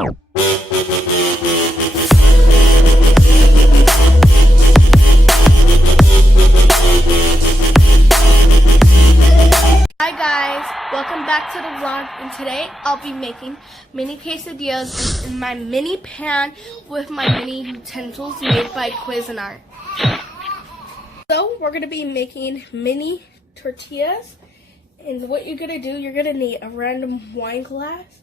Hi guys, welcome back to the vlog, and today I'll be making mini quesadillas in my mini pan with my mini utensils made by Cuisinart. So we're going to be making mini tortillas, and what you're going to do, you're going to need a random wine glass.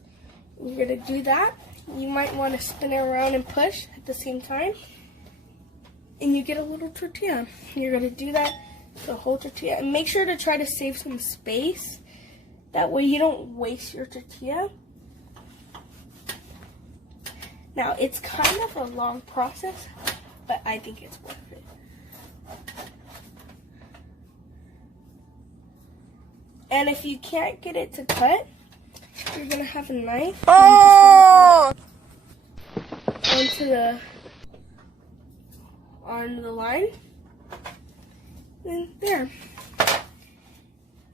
You're going to do that. You might want to spin it around and push at the same time, and you get a little tortilla. You're going to do that the whole tortilla, and make sure to try to save some space, that way you don't waste your tortilla. Now it's kind of a long process, but I think it's worth it. And if you can't get it to cut, you're gonna have a knife onto the line. And there.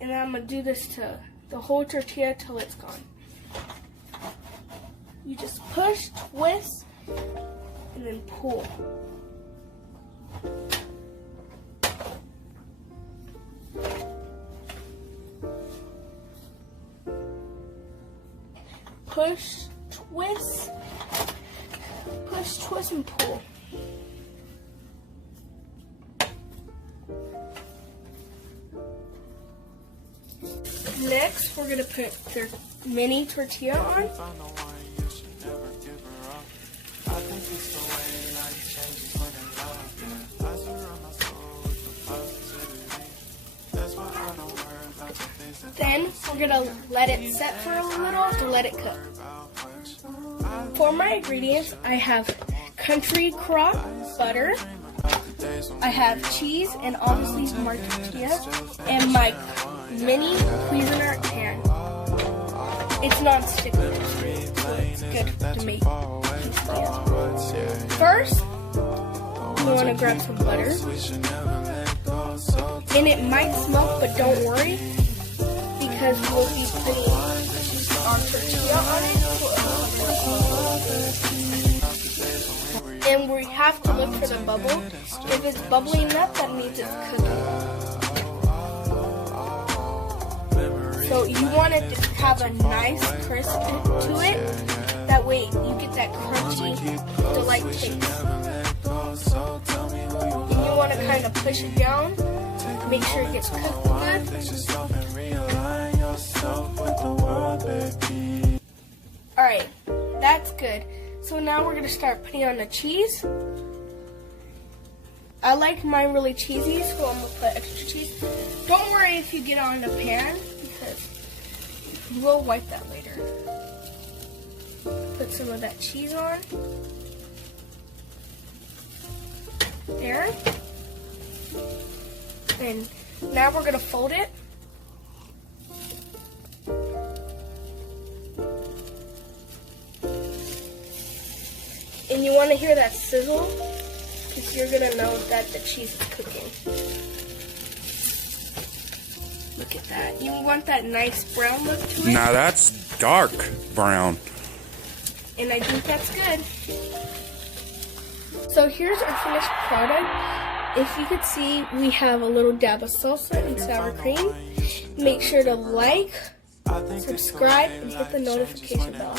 And I'm going to do this to the whole tortilla till it's gone. You just push, twist, and then pull. Push, twist, and pull. Next, we're going to put their mini tortilla on. Then, we're going to let it set for a little to let it cook. For my ingredients, I have country crock butter, I have cheese, and obviously my tortillas, and my mini Cuisinart pan. It's non-stick, so it's good to make quesadillas. First, you want to grab some butter, and it might smoke, but don't worry, because we'll be putting our tortilla on it. And we have to look for the bubble. If it's bubbling up, that means it's cooking. So you want it to have a nice crisp to it. That way you get that crunchy, delight taste. And you want to kind of push it down. Make sure it gets cooked good. Alright, that's good. So now we're going to start putting on the cheese. I like mine really cheesy, so I'm going to put extra cheese. Don't worry if you get it on the pan, because we'll wipe that later. Put some of that cheese on. There. And now we're going to fold it. And you want to hear that sizzle, because you're going to know that the cheese is cooking. Look at that. You want that nice brown look to it. Now that's dark brown. And I think that's good. So here's our finished product. If you could see, we have a little dab of salsa and sour cream. Make sure to like, subscribe, and hit the notification bell.